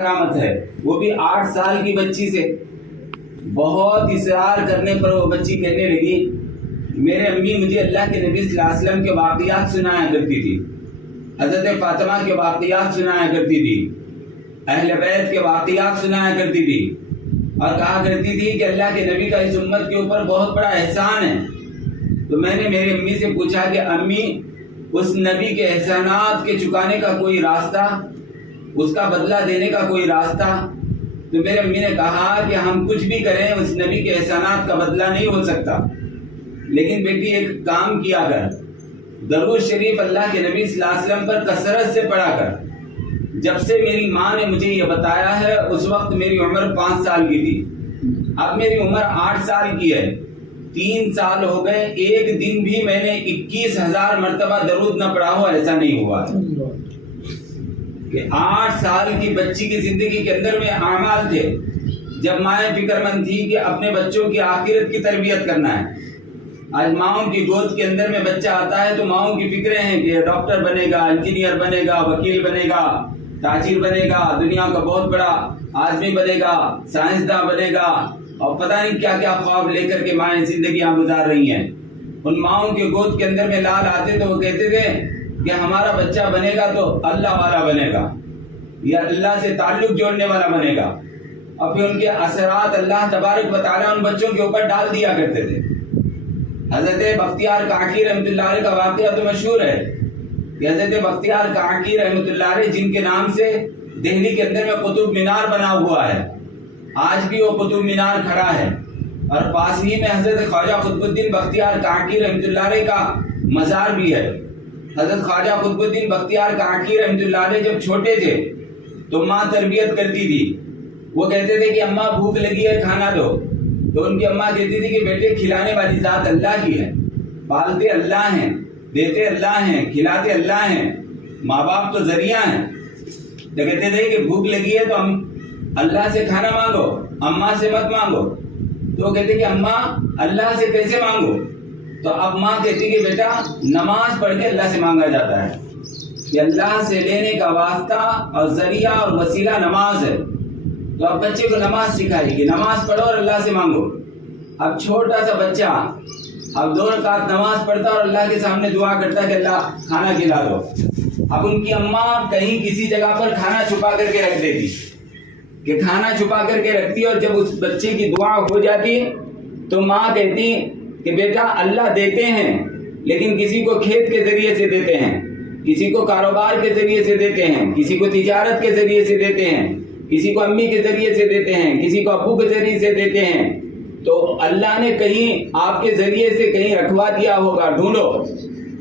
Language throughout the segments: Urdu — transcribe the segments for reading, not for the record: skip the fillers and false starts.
کرامت ہے، وہ بھی 8 سال کی بچی سے۔ بہت اصرار کرنے پر وہ بچی کہنے لگی میرے امی مجھے اللہ کے نبی صلی اللہ علیہ وسلم کے واقعات سنایا کرتی تھی، حضرت فاطمہ کے واقعات سنایا کرتی تھی، اہل بیت کے واقعات سنایا کرتی تھی، اور کہا کرتی تھی کہ اللہ کے نبی کا اس امت کے اوپر بہت بڑا احسان ہے۔ تو میں نے میری امی سے پوچھا کہ امی اس نبی کے احسانات کے چکانے کا کوئی راستہ، اس کا بدلہ دینے کا کوئی راستہ؟ تو میرے امی نے کہا کہ ہم کچھ بھی کریں اس نبی کے احسانات کا بدلہ نہیں ہو سکتا، لیکن بیٹی ایک کام کیا کر، درود شریف اللہ کے نبی صلی اللہ علیہ وسلم پر کثرت سے پڑھا کر۔ جب سے میری ماں نے مجھے یہ بتایا ہے اس وقت میری عمر 5 سال کی تھی، اب میری عمر 8 سال کی ہے، 3 سال ہو گئے، ایک دن بھی میں نے 21,000 مرتبہ درود نہ پڑھا ہو ایسا نہیں ہوا کہ 8 سال کی بچی کی زندگی کے اندر میں اعمال تھے جب مائیں فکر مند تھی کہ اپنے بچوں کی آخرت کی تربیت کرنا ہے۔ آج ماؤں کی گود کے اندر میں بچہ آتا ہے تو ماؤں کی فکریں ہیں کہ ڈاکٹر بنے گا، انجینئر بنے گا، وکیل بنے گا، تاجر بنے گا، دنیا کا بہت بڑا آدمی بنے گا، سائنسداں بنے گا، اور پتہ نہیں کیا کیا خواب لے کر کے مائیں زندگیاں گزار رہی ہیں۔ ان ماؤں کے گود کے اندر میں لال آتے تو وہ کہتے تھے کہ ہمارا بچہ بنے گا تو اللہ والا بنے گا یا اللہ سے تعلق جوڑنے والا بنے گا، اور پھر ان کے اثرات اللہ تبارک و تعالیٰ ان بچوں کے اوپر ڈال دیا کرتے تھے۔ حضرت بختیار کاکی رحمۃ اللہ علیہ کا واقعہ تو مشہور ہے کہ حضرت بختیار کاکی رحمۃ اللہ علیہ جن کے نام سے دہلی کے اندر میں قطب مینار بنا ہوا ہے، آج بھی وہ قطب مینار کھڑا ہے، اور پاس ہی میں حضرت خواجہ قطب الدین بختیار کاکی رحمۃ اللہ علیہ کا مزار بھی ہے۔ حضرت خواجہ قطب الدین بختیار کاکی رحمۃ اللہ علیہ جب چھوٹے تھے تو ماں تربیت کرتی تھی، وہ کہتے تھے کہ اماں بھوک لگی ہے کھانا دو، تو ان کی اماں کہتی تھی کہ بیٹے کھلانے والی ذات اللہ کی ہے، پالتے اللہ ہیں، دیتے اللہ ہیں، کھلاتے اللہ ہیں، ماں باپ تو ذریعہ ہیں۔ تو کہتے تھے کہ بھوک لگی ہے تو اللہ سے کھانا مانگو، اماں سے مت مانگو۔ تو وہ کہتے کہ اماں اللہ سے کیسے مانگو؟ تو اب ماں کہتی کہ بیٹا نماز پڑھ کے اللہ سے مانگا جاتا ہے، کہ اللہ سے لینے کا واسطہ اور ذریعہ اور وسیلہ نماز ہے۔ تو اب بچے کو نماز سکھائی کہ نماز پڑھو اور اللہ سے مانگو۔ اب چھوٹا سا بچہ اب 2 رکعت نماز پڑھتا اور اللہ کے سامنے دعا کرتا کہ اللہ کھانا کھلا دو۔ اب ان کی اماں کہیں کسی جگہ پر کھانا چھپا کر کے رکھ دیتی، کہ کھانا چھپا کر کے رکھتی، اور جب اس بچے کی دعا ہو جاتی تو ماں کہتی کہ بیٹا اللہ دیتے ہیں لیکن کسی کو کھیت کے ذریعے سے دیتے ہیں، کسی کو کاروبار کے ذریعے سے دیتے ہیں، کسی کو تجارت کے ذریعے سے دیتے ہیں، کسی کو امی کے ذریعے سے دیتے ہیں، کسی کو ابو کے ذریعے سے دیتے ہیں۔ تو اللہ نے کہیں آپ کے ذریعے سے کہیں رکھوا دیا ہوگا، ڈھونڈو۔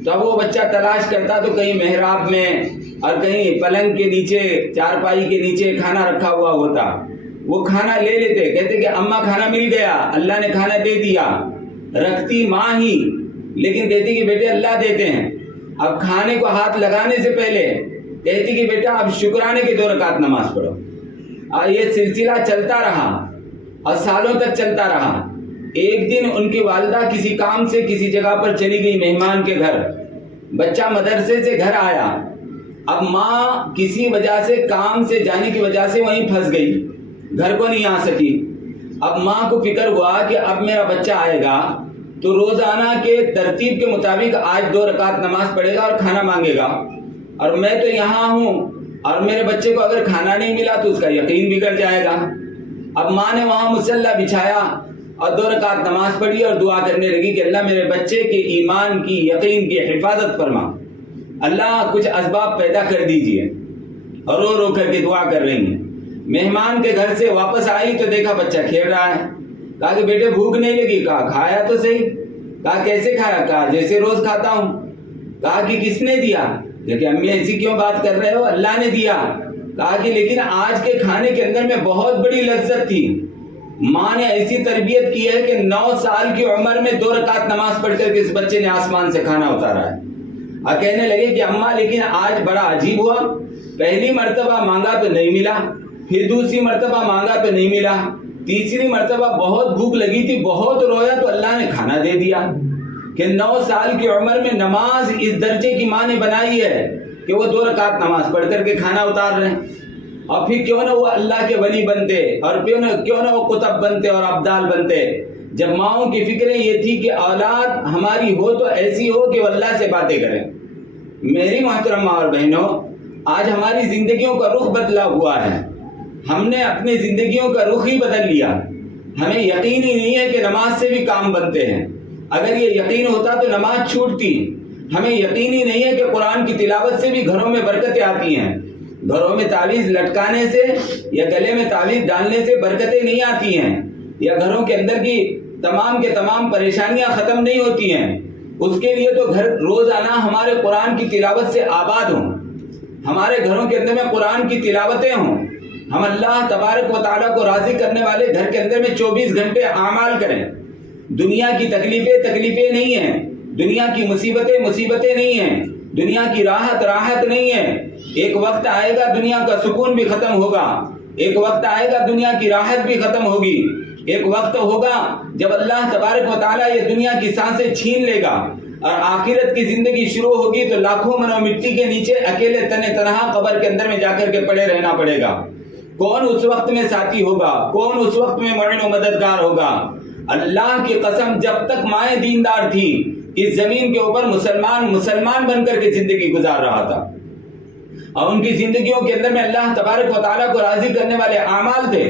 تو اب وہ بچہ تلاش کرتا تو کہیں محراب میں اور کہیں پلنگ کے نیچے، چارپائی کے نیچے کھانا رکھا ہوا ہوتا، وہ کھانا لے لیتے، کہتے کہ اماں کھانا مل گیا، اللہ نے کھانا دے دیا۔ رکھتی ماں ہی لیکن کہتی کہ بیٹے اللہ دیتے ہیں۔ اب کھانے کو ہاتھ لگانے سے پہلے کہتی کہ بیٹا اب شکرانے کی 2 رکعت نماز پڑھو۔ اور یہ سلسلہ چلتا رہا اور سالوں تک چلتا رہا۔ ایک دن ان کی والدہ کسی کام سے کسی جگہ پر چلی گئی مہمان کے گھر، بچہ مدرسے سے گھر آیا، اب ماں کسی وجہ سے کام سے جانے کی وجہ سے وہیں پھنس گئی، گھر کو نہیں آ سکی۔ اب ماں کو فکر ہوا کہ اب میرا بچہ آئے گا تو روزانہ کے ترتیب کے مطابق آج 2 رکعت نماز پڑھے گا اور کھانا مانگے گا، اور میں تو یہاں ہوں اور میرے بچے کو اگر کھانا نہیں ملا تو اس کا یقین بگڑ جائے گا۔ اب ماں نے وہاں مصلی بچھایا اور 2 رکعت نماز پڑھی اور دعا کرنے لگی کہ اللہ میرے بچے کے ایمان کی، یقین کی حفاظت فرما، اللہ کچھ اسباب پیدا کر دیجئے، اور رو رو کر کے دعا کر رہی ہیں۔ مہمان کے گھر سے واپس آئی تو دیکھا بچہ کھیل رہا ہے، کہا کہ بیٹے بھوک نہیں لگی؟ کہا کھایا تو صحیح۔ کہا کیسے کھایا؟ کہا جیسے روز کھاتا ہوں۔ کہا کہ کس نے دیا؟ کہ امی ایسی کیوں بات کر رہے ہو؟ اللہ نے دیا۔ کہا کہ لیکن آج کے کھانے کے اندر میں بہت بڑی لذت تھی، ماں نے ایسی تربیت کی ہے کہ 9 سال کی عمر میں 2 رکعت نماز پڑھ کر کے اس بچے نے آسمان سے کھانا اتارا ہے۔ اور کہنے لگے کہ اماں لیکن آج بڑا عجیب ہوا، پہلی مرتبہ مانگا تو نہیں ملا، پھر دوسری مرتبہ مانگا تو نہیں ملا، تیسری مرتبہ بہت بھوک لگی تھی، بہت رویا تو اللہ نے کھانا دے دیا۔ کہ 9 سال کی عمر میں نماز اس درجے کی ماں نے بنائی ہے کہ وہ 2 رکعت نماز پڑھ کر کے کھانا اتار رہے ہیں۔ اور پھر کیوں نہ وہ اللہ کے ولی بنتے اور کیوں نہ وہ قطب بنتے اور ابدال بنتے، جب ماؤں کی فکریں یہ تھی کہ اولاد ہماری ہو تو ایسی ہو کہ وہ اللہ سے باتیں کریں۔ میری محترم ماں اور بہنوں، آج ہماری زندگیوں کا رخ بدلا ہوا ہے، ہم نے اپنی زندگیوں کا رخ ہی بدل لیا۔ ہمیں یقین ہی نہیں ہے کہ نماز سے بھی کام بنتے ہیں، اگر یہ یقین ہوتا تو نماز چھوٹتی۔ ہمیں یقین ہی نہیں ہے کہ قرآن کی تلاوت سے بھی گھروں میں برکتیں آتی ہیں، گھروں میں تعویذ لٹکانے سے یا گلے میں تعویذ ڈالنے سے برکتیں نہیں آتی ہیں، یا گھروں کے اندر کی تمام کے تمام پریشانیاں ختم نہیں ہوتی ہیں۔ اس کے لیے تو گھر روزانہ ہمارے قرآن کی تلاوت سے آباد ہوں، ہمارے گھروں کے اندر میں قرآن کی تلاوتیں ہوں، ہم اللہ تبارک و تعالیٰ کو راضی کرنے والے گھر کے اندر میں 24 گھنٹے اعمال کریں۔ دنیا کی تکلیفیں نہیں ہیں، دنیا کی مصیبتیں نہیں ہیں، دنیا کی راحت نہیں ہے۔ ایک وقت آئے گا دنیا کا سکون بھی ختم ہوگا، ایک وقت آئے گا دنیا کی راحت بھی ختم ہوگی، ایک وقت ہوگا جب اللہ تبارک و تعالیٰ یہ دنیا کی سانسیں چھین لے گا اور آخرت کی زندگی شروع ہوگی تو لاکھوں منوں مٹی کے نیچے اکیلے تنہا قبر کے اندر میں جا کر کے پڑے رہنا پڑے گا۔ کون اس وقت میں ساتھی ہوگا؟ کون اس وقت میں معین و مددگار ہوگا؟ اللہ کی قسم، جب تک مائیں دیندار تھی اس زمین کے اوپر مسلمان بن کر کے زندگی گزار رہا تھا، اور ان کی زندگیوں کے اندر میں اللہ تبارک و تعالیٰ کو راضی کرنے والے اعمال تھے۔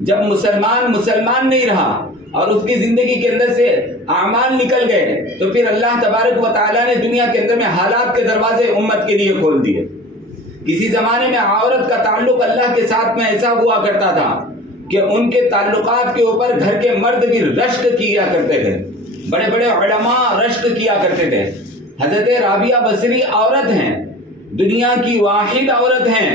جب مسلمان نہیں رہا اور اس کی زندگی کے اندر سے اعمال نکل گئے تو پھر اللہ تبارک و تعالیٰ نے دنیا کے اندر میں حالات کے دروازے امت کے لیے کھول دیے۔ کسی زمانے میں عورت کا تعلق اللہ کے ساتھ میں ایسا ہوا کرتا تھا کہ ان کے تعلقات کے اوپر گھر کے مرد بھی رشک کیا کرتے تھے، بڑے بڑے علماء رشک کیا کرتے تھے۔ حضرت رابعہ بصری عورت ہیں، دنیا کی واحد عورت ہیں،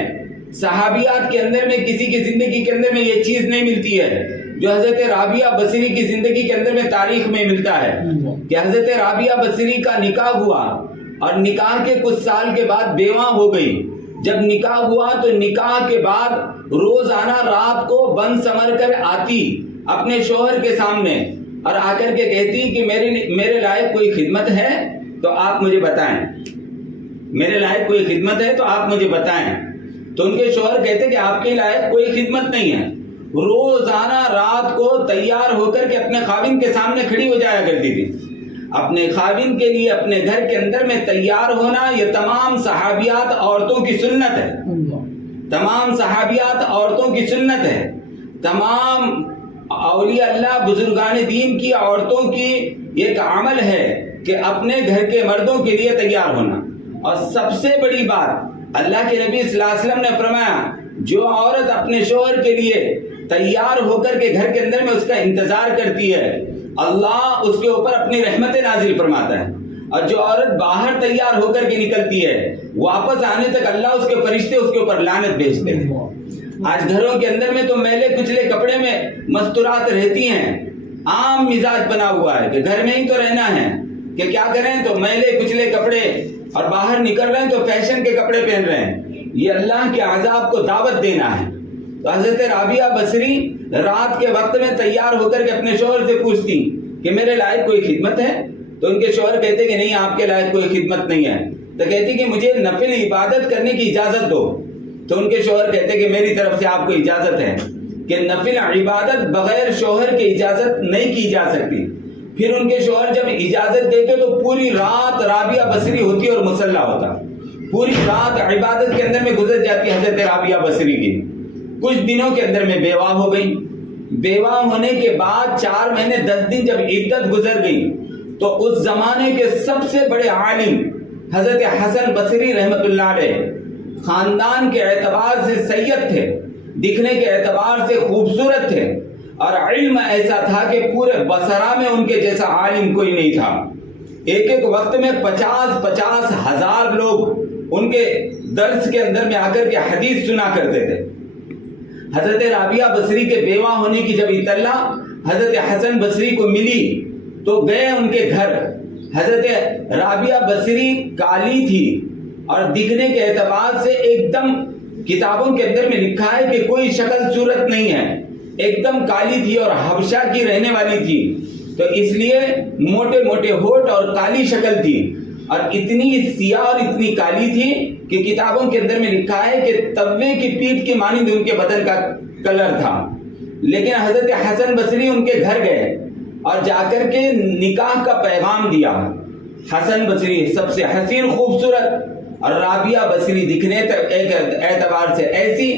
صحابیات کے اندر میں کسی کی زندگی کے اندر میں یہ چیز نہیں ملتی ہے جو حضرت رابعہ بصری کی زندگی کے اندر میں تاریخ میں ملتا ہے کہ حضرت رابعہ بصری کا نکاح ہوا اور نکاح کے کچھ سال کے بعد بیوہ ہو گئی۔ جب نکاح ہوا تو نکاح کے بعد روزانہ رات کو بن سمر کر آتی اپنے شوہر کے سامنے اور آ کر کے کہتی کہ میرے لائق کوئی خدمت ہے تو آپ مجھے بتائیں، میرے لائق کوئی خدمت ہے تو آپ مجھے بتائیں۔ تو ان کے شوہر کہتے کہ آپ کے لائق کوئی خدمت نہیں ہے۔ روزانہ رات کو تیار ہو کر کے اپنے خاوند کے سامنے کھڑی ہو جایا کرتی تھی۔ اپنے خاوند کے لیے اپنے گھر کے اندر میں تیار ہونا یہ تمام صحابیات عورتوں کی سنت ہے، تمام صحابیات عورتوں کی سنت ہے، تمام اولیاء اللہ بزرگان دین کی عورتوں کی ایک عمل ہے کہ اپنے گھر کے مردوں کے لیے تیار ہونا۔ اور سب سے بڑی بات اللہ کے نبی صلی اللہ علیہ وسلم نے فرمایا، جو عورت اپنے شوہر کے لیے تیار ہو کر کے گھر کے اندر میں اس کا انتظار کرتی ہے، اللہ اس کے اوپر اپنی رحمتیں نازل فرماتا ہے، اور جو عورت باہر تیار ہو کر کے نکلتی ہے واپس آنے تک اللہ اس کے فرشتے اس کے اوپر لعنت بھیجتے ہیں۔ آج گھروں کے اندر میں تو میلے کچلے کپڑے میں مستورات رہتی ہیں، عام مزاج بنا ہوا ہے کہ گھر میں ہی تو رہنا ہے، کہ کیا کریں تو میلے کچلے کپڑے، اور باہر نکل رہے ہیں تو فیشن کے کپڑے پہن رہے ہیں۔ یہ اللہ کے عذاب کو دعوت دینا ہے۔ تو حضرت رابعہ بصری رات کے وقت میں تیار ہو کر کے اپنے شوہر سے پوچھتی کہ میرے لائق کوئی خدمت ہے؟ تو ان کے شوہر کہتے کہ نہیں، آپ کے لائق کوئی خدمت نہیں ہے۔ تو کہتی کہ مجھے نفل عبادت کرنے کی اجازت دو۔ تو ان کے شوہر کہتے کہ میری طرف سے آپ کو اجازت ہے کہ نفل عبادت بغیر شوہر کی اجازت نہیں کی جا سکتی۔ پھر ان کے شوہر جب اجازت دیتے تو پوری رات رابعہ بصری ہوتی اور مسلح ہوتا، پوری رات عبادت کے اندر میں گزر جاتی حضرت رابعہ بصری کی۔ کچھ دنوں کے اندر میں بیوہ ہو گئی۔ بیوہ ہونے کے بعد 4 مہینے 10 دن جب عدت گزر گئی تو اس زمانے کے سب سے بڑے عالم حضرت حسن بصری رحمت اللہ علیہ خاندان کے اعتبار سے سید تھے، دکھنے کے اعتبار سے خوبصورت تھے، اور علم ایسا تھا کہ پورے بصرہ میں ان کے جیسا عالم کوئی نہیں تھا۔ ایک وقت میں 50 ہزار لوگ ان کے درس کے اندر میں آ کر کے حدیث سنا کرتے تھے۔ حضرت رابعہ بصری کے بیوہ ہونے کی جب اطلاع حضرت حسن بصری کو ملی تو گئے ان کے گھر۔ حضرت رابعہ بصری کالی تھی اور دکھنے کے اعتبار سے ایک دم، کتابوں کے اندر میں لکھا ہے کہ کوئی شکل صورت نہیں ہے، ایک دم کالی تھی اور حبشہ کی رہنے والی تھی، تو اس لیے موٹے موٹے ہونٹ اور کالی شکل تھی، اور اتنی سیاہ اور اتنی کالی تھی کہ کتابوں کے اندر میں لکھا ہے کہ توے کی پیٹھ کی مانند ان کے بدن کا کلر تھا، لیکن حضرت حسن بصری ان کے گھر گئے اور جا کر کے نکاح کا پیغام دیا۔ حسن بصری سب سے حسین خوبصورت اور رابعہ بصری دکھنے ایک اعتبار سے ایسی،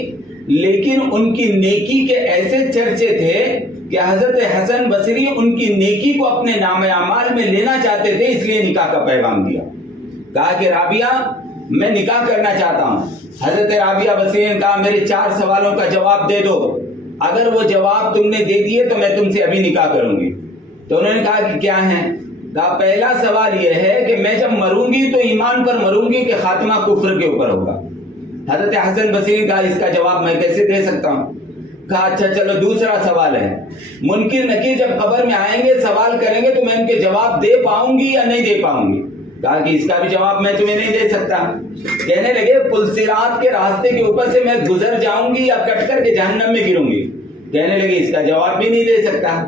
لیکن ان کی نیکی کے ایسے چرچے تھے کہ حضرت حسن بصری ان کی نیکی کو اپنے نام اعمال میں لینا چاہتے تھے، اس لیے نکاح کا پیغام دیا۔ کہا کہ رابعہ میں نکاح کرنا چاہتا ہوں۔ حضرت رابعہ بصری نے کہا میرے 4 سوالوں کا جواب دے دو، اگر وہ جواب تم نے دے دیے تو میں تم سے ابھی نکاح کروں گی۔ تو انہوں نے کہا کہ کیا ہے؟ کہا پہلا سوال یہ ہے کہ میں جب مروں گی تو ایمان پر مروں گی کہ خاتمہ کفر کے اوپر ہوگا۔ حضرت حسن بصری نے کہا اس کا جواب میں کیسے دے سکتا ہوں؟ کہا اچھا چلو دوسرا سوال ہے، منکر نکیر جب قبر میں آئیں گے سوال کریں گے تو میں ان کے جواب دے پاؤں گی یا نہیں دے پاؤں گی؟ کہا کہ اس کا بھی جواب میں تمہیں نہیں دے سکتا۔ کہنے لگے پل صراط کے راستے کے اوپر سے میں گزر جاؤں گی یا کٹ کر کے جہنم میں گروں گی؟ کہنے لگے اس کا جواب بھی نہیں دے سکتا۔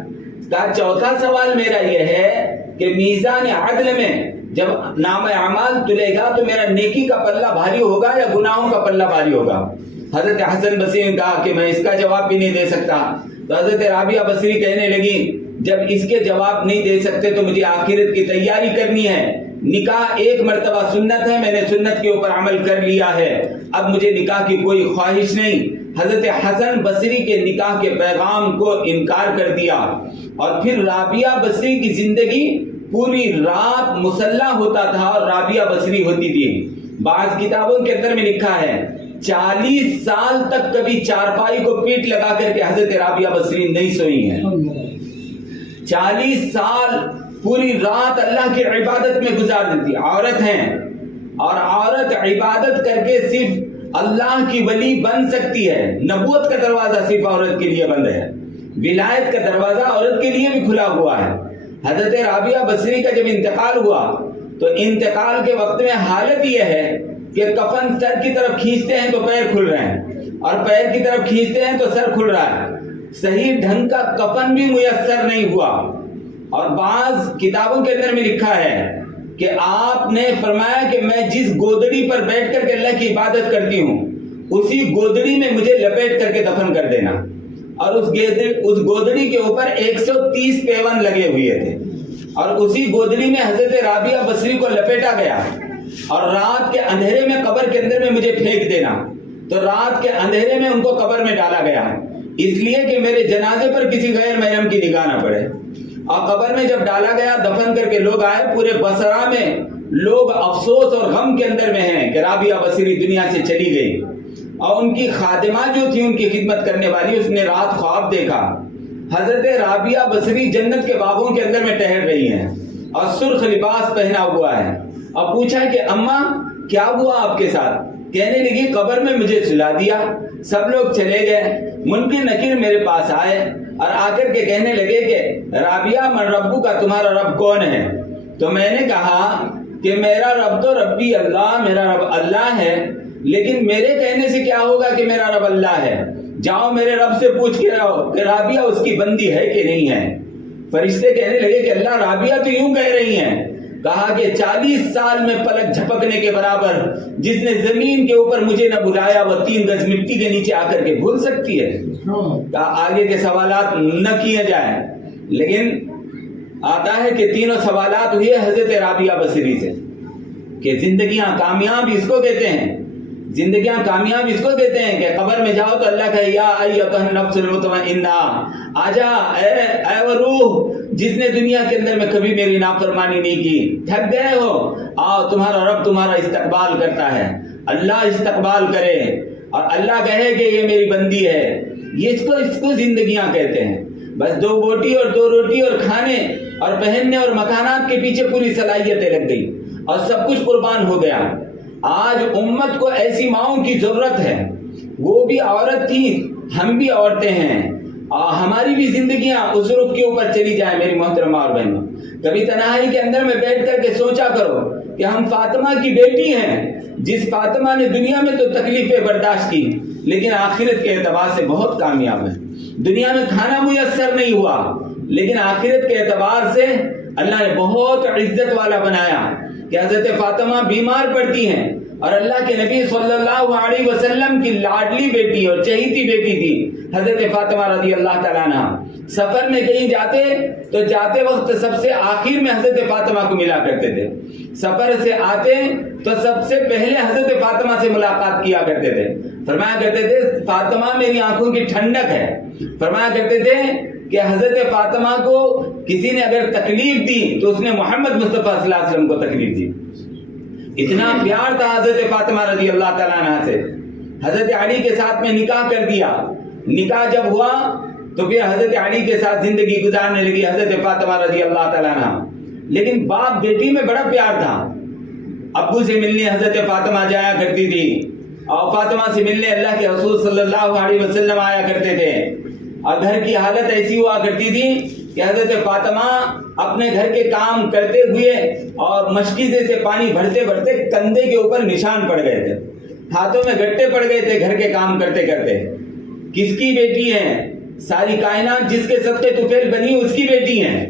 کہا چوتھا سوال میرا یہ ہے کہ میزان عدل میں جب نام اعمال تلے گا تو میرا نیکی کا پلہ بھاری ہوگا یا گناہوں کا پلہ بھاری ہوگا؟ حضرت حسن بصری نے کہا کہ میں اس کا جواب بھی نہیں دے سکتا۔ تو حضرت رابعہ بصری کہنے لگی جب اس کے جواب نہیں دے سکتے تو مجھے آخرت کی تیاری کرنی ہے، نکاح ایک مرتبہ سنت ہے، میں نے سنت کے اوپر عمل کر لیا ہے، اب مجھے نکاح کی کوئی خواہش نہیں۔ حضرت حسن بصری کے نکاح کے پیغام کو انکار کر دیا، اور پھر رابعہ بصری کی زندگی پوری رات مسلح ہوتا تھا اور رابعہ بصری ہوتی تھی۔ بعض کتابوں کے اندر میں لکھا ہے 40 سال تک کبھی چارپائی کو پیٹ لگا کر کے حضرت رابعہ بصری نہیں سوئی ہیں۔ 40 سال پوری رات اللہ کی عبادت میں گزار دیتی۔ عورت ہیں اور عورت عبادت کر کے صرف اللہ کی ولی بن سکتی ہے۔ نبوت کا دروازہ صرف عورت کے لیے بند ہے، ولایت کا دروازہ عورت کے لیے بھی کھلا ہوا ہے۔ حضرت رابعہ بصری کا جب انتقال ہوا تو انتقال کے وقت میں حالت یہ ہے کہ کفن سر کی طرف کھینچتے ہیں تو پیر کھل رہے ہیں اور پیر کی طرف کھینچتے ہیں تو سر کھل رہا ہے، صحیح ڈھنگ کا کفن بھی میسر نہیں ہوا۔ اور بعض کتابوں کے اندر میں لکھا ہے کہ آپ نے فرمایا کہ میں جس گودڑی پر بیٹھ کر کے اللہ کی عبادت کرتی ہوں اسی گودڑی میں مجھے لپیٹ کر کے دفن کر دینا، اور اس گودڑی کے اوپر 130 پیون لگے ہوئے تھے، اور اسی گودڑی میں حضرت رابعہ بصری کو لپیٹا گیا، اور رات کے اندھیرے میں قبر کے اندر میں مجھے پھینک دینا۔ تو رات کے اندھیرے میں ان کو قبر میں ڈالا گیا اس لیے کہ میرے جنازے پر کسی غیر محرم کی نگاہ نہ پڑے، اور قبر میں جب ڈالا گیا دفن کر کے لوگ آئے، پورے بصرہ میں لوگ افسوس اور غم کے اندر میں ہیں کہ رابعہ بصری دنیا سے چلی گئی، اور ان کی خادمہ جو تھی ان کی خدمت کرنے والی، اس نے رات خواب دیکھا حضرت رابعہ بصری جنت کے باغوں کے اندر میں ٹہل رہی ہیں اور سرخ لباس پہنا ہوا ہے، اور پوچھا کہ اماں کیا ہوا آپ کے ساتھ؟ کہنے لگی قبر میں مجھے سلا دیا، سب لوگ چلے گئے، منکر نکیر میرے پاس آئے اور آ کر کے کہنے لگے کہ رابعہ من ربو کا تمہارا رب کون ہے؟ تو میں نے کہا کہ میرا رب تو ربی اللہ، میرا رب اللہ ہے، لیکن میرے کہنے سے کیا ہوگا کہ میرا رب اللہ ہے؟ جاؤ میرے رب سے پوچھ کے رہو کہ رابعہ اس کی بندی ہے کہ نہیں ہے۔ فرشتے کہنے لگے کہ اللہ رابعہ تو یوں کہہ رہی ہیں۔ کہا کہ 40 سال میں پلک جھپکنے کے برابر جس نے زمین کے اوپر مجھے نہ بلایا وہ 3 گز مٹی کے نیچے آ کر کے بھول سکتی ہے؟ کہا آگے کے سوالات نہ کیے جائیں، لیکن آتا ہے کہ تینوں سوالات ہوئے حضرت رابعہ بصری سے کہ زندگیاں کامیاب اس کو کہتے ہیں، زندگیاں کامیاب اس کو کہتے ہیں کہ قبر میں جاؤ تو اللہ کہے یا ایھا النفس المطمئنہ، آجا اے وہ روح جس نے دنیا کے اندر میں کبھی میری نافرمانی نہیں کی، تھک گئے ہو، آؤ تمہارا رب تمہارا استقبال کرتا ہے۔ اللہ استقبال کرے اور اللہ کہے کہ یہ میری بندی ہے، یہ اس کو زندگیاں کہتے ہیں۔ بس 2 بوٹی اور 2 روٹی اور کھانے اور پہننے اور مکانات کے پیچھے پوری صلاحیتیں لگ گئی اور سب کچھ قربان ہو گیا۔ آج امت کو ایسی ماؤں کی ضرورت ہے، وہ بھی عورت تھی، ہم بھی عورتیں ہیں، ہماری بھی زندگیاں اس رخ کے اوپر چلی جائیں۔ میری محترمہ اور بہنوں، کبھی تنہائی کے اندر میں بیٹھ کر کے سوچا کرو کہ ہم فاطمہ کی بیٹی ہیں، جس فاطمہ نے دنیا میں تو تکلیفیں برداشت کی لیکن آخرت کے اعتبار سے بہت کامیاب ہے۔ دنیا میں کھانا میسر نہیں ہوا لیکن آخرت کے اعتبار سے اللہ نے بہت عزت والا بنایا کہ حضرت فاطمہ بیمار پڑتی ہیں اور اللہ کے نبی صلی اللہ علیہ وسلم کی لاڈلی بیٹی اور چہیتی بیٹی تھی حضرت فاطمہ رضی اللہ تعالیٰ عنہ. سفر میں کہیں جاتے تو جاتے وقت سب سے آخر میں حضرت فاطمہ کو ملا کرتے تھے. سفر سے آتے تو سب سے پہلے حضرت فاطمہ سے ملاقات کیا کرتے تھے. فرمایا کرتے تھے فاطمہ میری آنکھوں کی ٹھنڈک ہے. فرمایا کرتے تھے کہ حضرت فاطمہ کو کسی نے اگر تکلیف دی تو اس نے محمد مصطفیٰ صلی اللہ علیہ وسلم کو تکلیف دی. اتنا پیار تھا حضرت فاطمہ رضی اللہ تعالیٰ عنہ سے. حضرت علی کے ساتھ میں نکاح کر دیا. نکاح جب ہوا تو پھر حضرت علی کے ساتھ زندگی گزارنے لگی حضرت فاطمہ رضی اللہ تعالیٰ عنہ. لیکن باپ بیٹی میں بڑا پیار تھا. ابو سے ملنے حضرت فاطمہ جایا کرتی تھی اور فاطمہ سے ملنے اللہ کے رسول صلی اللہ علیہ وسلم آیا کرتے تھے. اور گھر کی حالت ایسی ہوا کرتی تھی کہ حضرت فاطمہ اپنے گھر کے کام کرتے ہوئے اور مشکیزے سے پانی بھرتے بھرتے کندھے کے اوپر نشان پڑ گئے تھے, ہاتھوں میں گٹے پڑ گئے تھے گھر کے کام کرتے کرتے. کس کی بیٹی ہیں؟ ساری کائنات جس کے صدقے طفیل بنی اس کی بیٹی ہیں.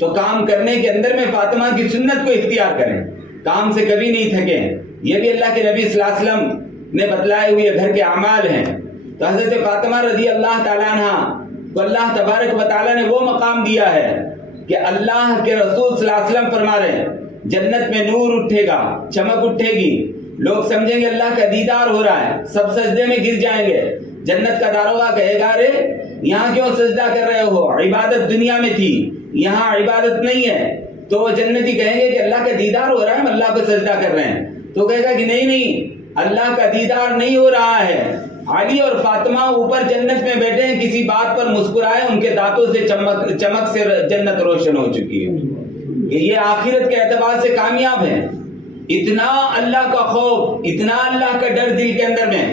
تو کام کرنے کے اندر میں فاطمہ کی سنت کو اختیار کریں, کام سے کبھی نہیں تھکیں. یہ بھی اللہ کے نبی صلی اللہ علیہ وسلم نے بتلائے ہوئے گھر کے اعمال ہیں. تو حضرت فاطمہ رضی اللہ تعالیٰ عنہ کو اللہ تبارک و تعالیٰ نے وہ مقام دیا ہے کہ اللہ کے رسول صلی اللہ علیہ وسلم فرما رہے ہیں جنت میں نور اٹھے گا, چمک اٹھے گی, لوگ سمجھیں گے اللہ کا دیدار ہو رہا ہے, سب سجدے میں گر جائیں گے. جنت کا داروغہ کہے گا رے یہاں کیوں سجدہ کر رہے ہو, عبادت دنیا میں تھی, یہاں عبادت نہیں ہے. تو وہ جنتی کہیں گے کہ اللہ کا دیدار ہو رہا ہے, ہم اللہ کو سجدہ کر رہے ہیں. تو کہے گا کہ نہیں, اللہ کا دیدار نہیں ہو رہا ہے. علی اور فاطمہ اوپر جنت میں بیٹھے ہیں, کسی بات پر مسکرائے, ان کے دانتوں سے چمک سے جنت روشن ہو چکی ہے. یہ آخرت کے اعتبار سے کامیاب ہے. اتنا اللہ کا خوف, اتنا اللہ کا ڈر دل کے اندر میں.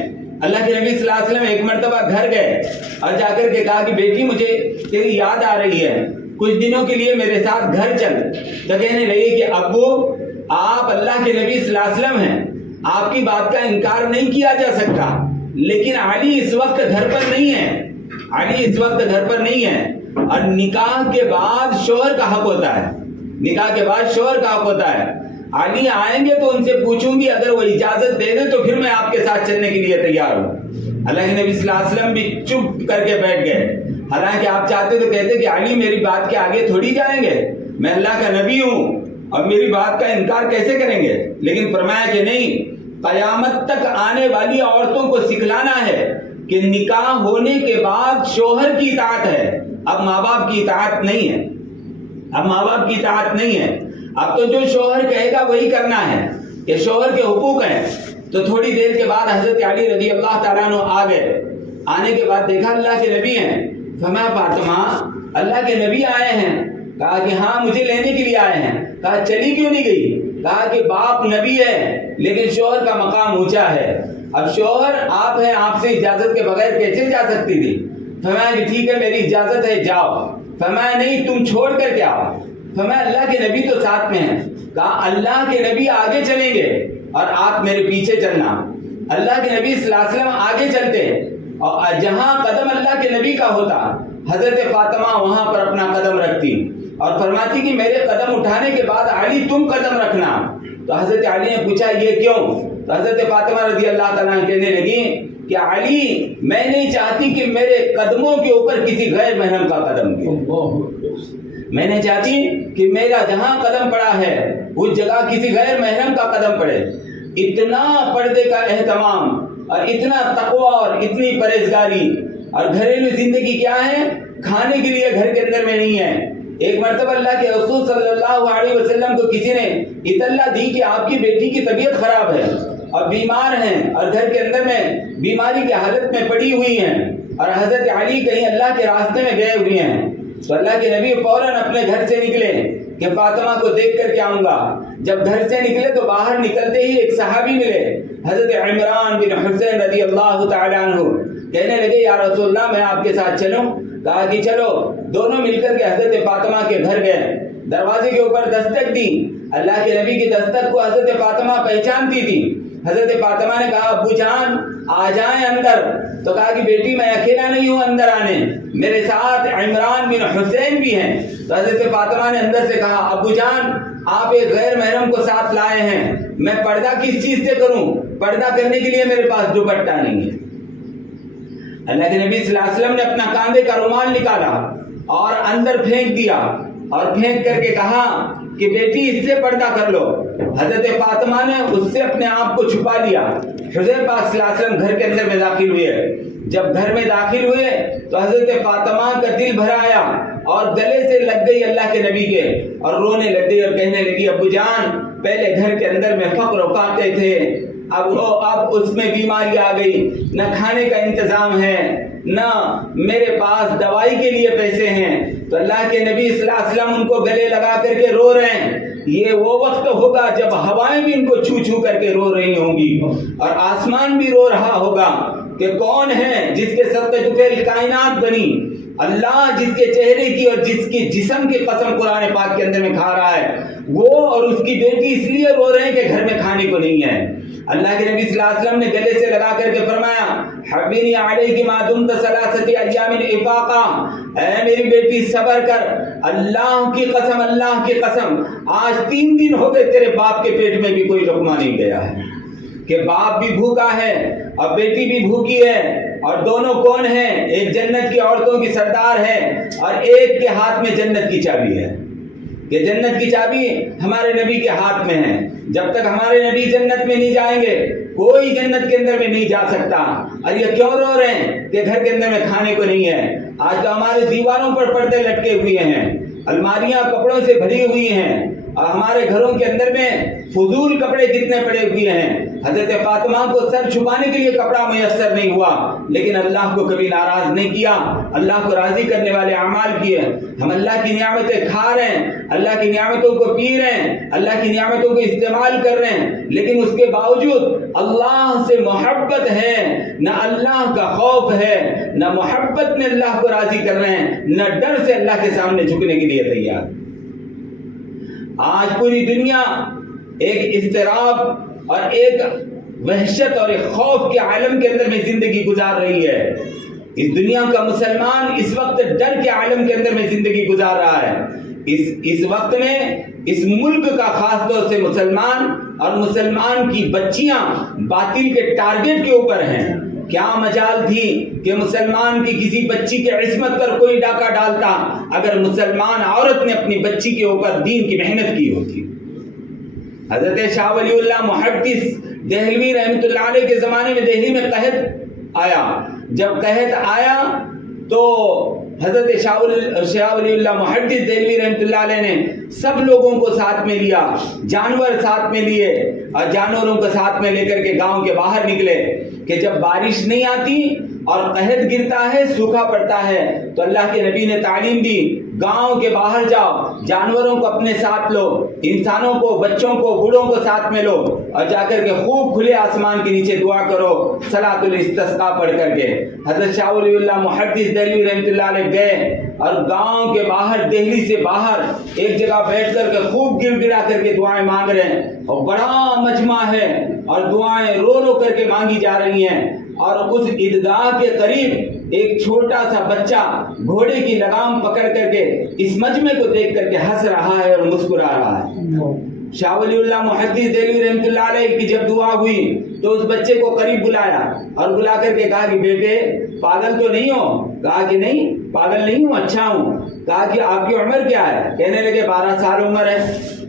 اللہ کے نبی صلی اللہ علیہ وسلم ایک مرتبہ گھر گئے اور جا کر کے کہا کہ بیٹی مجھے تیری یاد آ رہی ہے, کچھ دنوں کے لیے میرے ساتھ گھر چل. تو کہنے لگے کہ ابو آپ اللہ کے نبی صلی اللہ علیہ وسلم ہیں, آپ کی بات کا انکار نہیں کیا جا سکتا, لیکن علی اس وقت گھر پر نہیں ہے. علی اس وقت گھر پر نہیں ہے. اور نکاح کے بعد شوہر کا حق ہوتا ہے, نکاح کے بعد شوہر کا حق ہوتا ہے. علی آئیں گے تو ان سے پوچھوں گی, اگر وہ اجازت دے دیں تو پھر میں آپ کے ساتھ چلنے کے لیے تیار ہوں. اللہ کے نبی صلی اللہ علیہ وسلم بھی چپ کر کے بیٹھ گئے. حالانکہ آپ چاہتے تو کہتے کہ علی میری بات کے آگے تھوڑی جائیں گے, میں اللہ کا نبی ہوں اور میری بات کا انکار کیسے کریں گے. لیکن فرمایا کہ نہیں, قیامت تک آنے والی عورتوں کو سکھلانا ہے کہ نکاح ہونے کے بعد شوہر کی اطاعت ہے, اب ماں باپ کی اطاعت نہیں ہے. اب ماں باپ کی اطاعت نہیں ہے. اب تو جو شوہر کہے گا وہی کرنا ہے, یہ شوہر کے حقوق ہیں. تو تھوڑی دیر کے بعد حضرت علی رضی اللہ تعالیٰ عنہ آ گئے. آنے کے بعد دیکھا اللہ کے نبی ہیں. فرمایا فاطمہ اللہ کے نبی آئے ہیں. کہا کہ ہاں مجھے لینے کے لیے آئے ہیں. کہا چلی کیوں نہیں گئی؟ کہا کہ باپ نبی ہے لیکن شوہر کا مقام اونچا ہے, اب شوہر آپ ہیں, آپ سے اجازت کے بغیر کیسے جا سکتی تھی. فرمایا کہ ٹھیک ہے میری اجازت ہے جاؤ. فرمایا نہیں تم چھوڑ کر کے آؤ. فرمایا اللہ کے نبی تو ساتھ میں ہیں. کہا اللہ کے نبی آگے چلیں گے اور آپ میرے پیچھے چلنا. اللہ کے نبی صلی اللہ علیہ وسلم آگے چلتے اور جہاں قدم اللہ کے نبی کا ہوتا حضرت فاطمہ وہاں پر اپنا قدم رکھتی اور فرماتی کہ میرے قدم اٹھانے کے بعد علی تم قدم رکھنا. تو حضرت علی نے پوچھا یہ کیوں؟ تو حضرت فاطمہ رضی اللہ تعالیٰ عنہ کہنے لگی کہ علی میں نہیں چاہتی کہ میرے قدموں کے اوپر کسی غیر محرم کا قدم گرے. میں نہیں چاہتی کہ میرا جہاں قدم پڑا ہے اس جگہ کسی غیر محرم کا قدم پڑے. اتنا پردے کا اہتمام اور اتنا تقوی اور اتنی پرہیزگاری. اور گھریلو زندگی کیا ہے, کھانے کے لیے گھر کے اندر میں نہیں ہے. ایک مرتبہ اللہ کے رسول صلی اللہ علیہ وسلم کو کسی نے اطلاع دی کہ آپ کی بیٹی کی طبیعت خراب ہے اور بیمار ہیں اور گھر کے اندر میں بیماری کی حالت میں پڑی ہوئی ہیں اور حضرت علی کہیں اللہ کے راستے میں گئے ہوئے ہیں. تو اللہ کے نبی فوراً اپنے گھر سے نکلے کہ فاطمہ کو دیکھ کر کے آؤں گا. جب گھر سے نکلے تو باہر نکلتے ہی ایک صحابی ملے, حضرت عمران بن حسین رضی اللہ تعالیٰ عنہ. کہنے لگے یا رسول اللہ میں آپ کے ساتھ چلوں؟ کہا کہ چلو. دونوں مل کر کے حضرت فاطمہ کے گھر گئے. دروازے کے اوپر دستک دی. اللہ کے نبی کی دستک کو حضرت فاطمہ پہچانتی تھی. حضرت فاطمہ نے کہا ابو جان آ جائیں اندر. تو کہا کہ بیٹی میں اکیلا نہیں ہوں اندر آنے, میرے ساتھ عمران بن حسین بھی ہیں. تو حضرت فاطمہ نے اندر سے کہا ابو جان آپ ایک غیر محرم کو ساتھ لائے ہیں, میں پردہ کس چیز سے کروں؟ پردہ کرنے کے لیے میرے پاس دوپٹہ نہیں ہے۔ اللہ کے نبی صلی اللہ علیہ وسلم نے اپنا کاندھے کا رومال نکالا اور اندر پھینک دیا اور پھینک کر کے کہا کہ بیٹی اس سے پردہ کر لو۔ حضرت فاطمہ نے اس سے اپنے آپ کو چھپا لیا۔ حضور پاک صلی اللہ علیہ وسلم گھر کے اندر میں داخل ہوئے۔ جب گھر میں داخل ہوئے تو حضرت فاطمہ کا دل بھر آیا اور گلے سے لگ گئی اللہ کے نبی کے اور رونے لگ گئی اور کہنے لگی ابو جان پہلے گھر کے اندر میں فقر و فاقے تھے، اب اس میں بیماری آ گئی، نہ کھانے کا انتظام ہے نہ میرے پاس دوائی کے لیے پیسے ہیں۔ تو اللہ کے نبی صلی اللہ علیہ وسلم ان کو گلے لگا کر کے رو رہے ہیں۔ یہ وہ وقت ہوگا جب ہوائیں بھی ان کو چھو چھو کر کے رو رہی ہوں گی اور آسمان بھی رو رہا ہوگا کہ کون ہے جس کے صدقے جو کائنات بنی، اللہ جس کے چہرے کی اور جس کی جسم کی قسم قرآن پاک کے اندر میں کھا رہا ہے، وہ اور اس کی بیٹی اس لیے رو رہے ہیں کہ گھر میں کھانے کو نہیں ہے۔ اللہ کے نبی صلی اللہ علیہ وسلم نے گلے سے لگا کر کے فرمایا حبینی علیک ما دمت ثلاثه ایام افاقا، اے میری بیٹی صبر کر، اللہ کی قسم آج 3 دن ہو گئے تیرے باپ کے پیٹ میں بھی کوئی لقمہ نہیں گیا ہے، کہ باپ بھی بھوکا ہے اور بیٹی بھی بھوکی ہے، اور دونوں کون ہیں؟ ایک جنت کی عورتوں کی سردار ہے اور ایک کے ہاتھ میں جنت کی چابی ہے، کہ جنت کی چابی ہمارے نبی کے ہاتھ میں ہے۔ جب تک ہمارے نبی جنت میں نہیں جائیں گے کوئی جنت کے اندر میں نہیں جا سکتا۔ اور یہ کیوں رو رہے ہیں کہ گھر کے اندر میں کھانے کو نہیں ہے؟ آج تو ہمارے دیواروں پر پردے لٹکے ہوئے ہیں، الماریاں کپڑوں سے بھری ہوئی ہیں اور ہمارے گھروں کے اندر میں فضول کپڑے کتنے پڑے ہوئے ہیں۔ حضرت فاطمہ کو سر چھپانے کے لیے کپڑا میسر نہیں ہوا، لیکن اللہ کو کبھی ناراض نہیں کیا، اللہ کو راضی کرنے والے اعمال کیے۔ ہم اللہ کی نعمتیں کھا رہے ہیں، اللہ کی نعمتوں کو پی رہے ہیں، اللہ کی نعمتوں کو استعمال کر رہے ہیں، لیکن اس کے باوجود اللہ سے محبت ہے نہ اللہ کا خوف ہے، نہ محبت میں اللہ کو راضی کر رہے ہیں، نہ ڈر سے اللہ کے سامنے جھکنے کے لیے تیار۔ آج پوری دنیا ایک اضطراب اور ایک وحشت اور ایک خوف کے عالم کے اندر میں زندگی گزار رہی ہے۔ اس دنیا کا مسلمان اس وقت ڈر کے عالم کے اندر میں زندگی گزار رہا ہے۔ اس وقت میں اس ملک کا خاص طور سے مسلمان اور مسلمان کی بچیاں باطل کے ٹارگٹ کے اوپر ہیں۔ کیا مجال تھی کہ مسلمان کی کسی بچی کی عصمت پر کوئی ڈاکہ ڈالتا اگر مسلمان عورت نے اپنی بچی کے اوپر دین کی محنت کی ہوتی۔ حضرت شاہ ولی اللہ محدث دہلوی رحمۃ اللہ علیہ کے زمانے میں دہلی میں قحط آیا۔ جب قحط آیا تو حضرت شاہ ولی اللہ محدث دہلوی رحمۃ اللہ علیہ نے سب لوگوں کو ساتھ میں لیا، جانور ساتھ میں لیے اور جانوروں کو ساتھ میں لے کر کے گاؤں کے باہر نکلے کہ جب بارش نہیں آتی اور قحط گرتا ہے، سوکھا پڑتا ہے، تو اللہ کے نبی نے تعلیم دی گاؤں کے باہر جاؤ، جانوروں کو اپنے ساتھ لو، انسانوں کو، بچوں کو، بوڑھوں کو ساتھ میں لو اور جا کر کے خوب کھلے آسمان کے نیچے دعا کرو صلاۃ الاستسقاء پڑھ کر کے۔ حضرت شاہ ولی اللہ محدث دہلوی رحمۃ اللہ علیہ گئے اور گاؤں کے باہر، دہلی سے باہر ایک جگہ بیٹھ کر کے خوب گر گرا کر کے دعائیں مانگ رہے ہیں، اور بڑا مجمع ہے اور دعائیں رو رو کر کے مانگی جا رہی ہیں، اور اس عیدگاہ کے قریب ایک چھوٹا سا بچہ گھوڑے کی لگام پکڑ کر کے اس مجمع کو دیکھ کر کے ہنس رہا ہے اور مسکرا رہا ہے۔ شاہ ولی اللہ محدث دہلوی رحمۃ اللہ علیہ کی جب دعا ہوئی تو اس بچے کو قریب بلایا اور بلا کر کے کہا کہ بیٹے پاگل تو نہیں ہو؟ کہا کہ نہیں پاگل نہیں ہوں، اچھا ہوں۔ کہا کہ آپ کی عمر کیا ہے؟ کہنے لگے 12 سال عمر ہے۔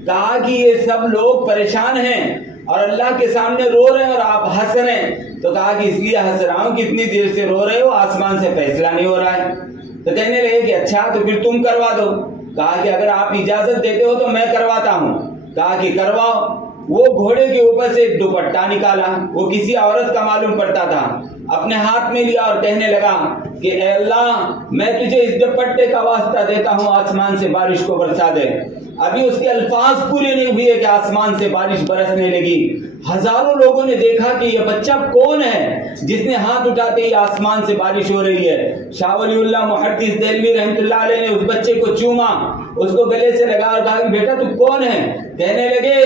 کہا کہ یہ سب لوگ پریشان ہیں اور اللہ کے سامنے رو رہے ہیں اور آپ ہنس رہے ہیں۔ تو کہا کہ اس لیے ہنس رہا ہوں کہ اتنی دیر سے رو رہے ہو، آسمان سے فیصلہ نہیں ہو رہا ہے۔ تو کہنے لگے کہ اچھا تو پھر تم کروا دو۔ کہا کہ اگر آپ اجازت دیتے ہو تو میں کرواتا ہوں۔ کہا کہ کرواؤ۔ وہ گھوڑے کے اوپر سے ایک دوپٹہ نکالا، وہ کسی عورت کا معلوم پڑتا تھا، اپنے ہاتھ میں لیا اور کہنے لگا کہ اے اللہ میں تجھے اس دوپٹے کا واسطہ دیتا ہوں، آسمان سے بارش کو برسا دے۔ ابھی اس کے الفاظ پورے نہیں ہوئے کہ آسمان سے بارش برسنے لگی۔ ہزاروں لوگوں نے دیکھا کہ یہ بچہ کون ہے جس نے ہاتھ اٹھاتے ہی آسمان سے بارش ہو رہی ہے۔ شاہ ولی اللہ محدث دہلوی رحمۃ اللہ علیہ نے اس بچے کو چوما، اس کو گلے سے لگا اور کہا کہ بیٹا تو کون ہے؟ کہنے لگے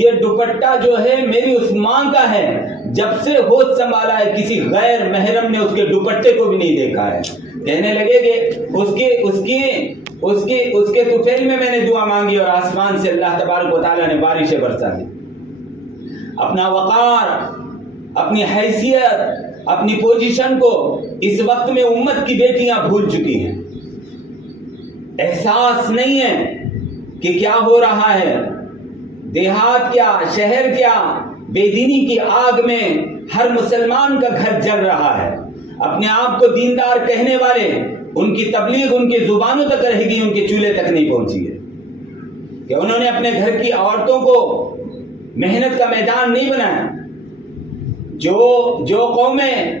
یہ دوپٹہ جو ہے میری اس ماں کا ہے، جب سے ہوش سنبھالا ہے کسی غیر محرم نے اس کے دوپٹے کو بھی نہیں دیکھا ہے۔ کہنے لگے کہ اس کے طفیل میں نے دعا مانگی اور آسمان سے اللہ تبارک و تعالیٰ نے بارشیں برسا دی۔ اپنا وقار، اپنی حیثیت، اپنی پوزیشن کو اس وقت میں امت کی بیٹیاں بھول چکی ہیں. احساس نہیں ہے کہ کیا ہو رہا ہے. دیہات کیا، شہر کیا، بے دینی کی آگ میں ہر مسلمان کا گھر جل رہا ہے. اپنے آپ کو دیندار کہنے والے، ان کی تبلیغ ان کی زبانوں تک رہے گی، ان کے چولہے تک نہیں پہنچی ہے کہ انہوں نے اپنے گھر کی عورتوں کو محنت کا میدان نہیں بنایا. جو قومیں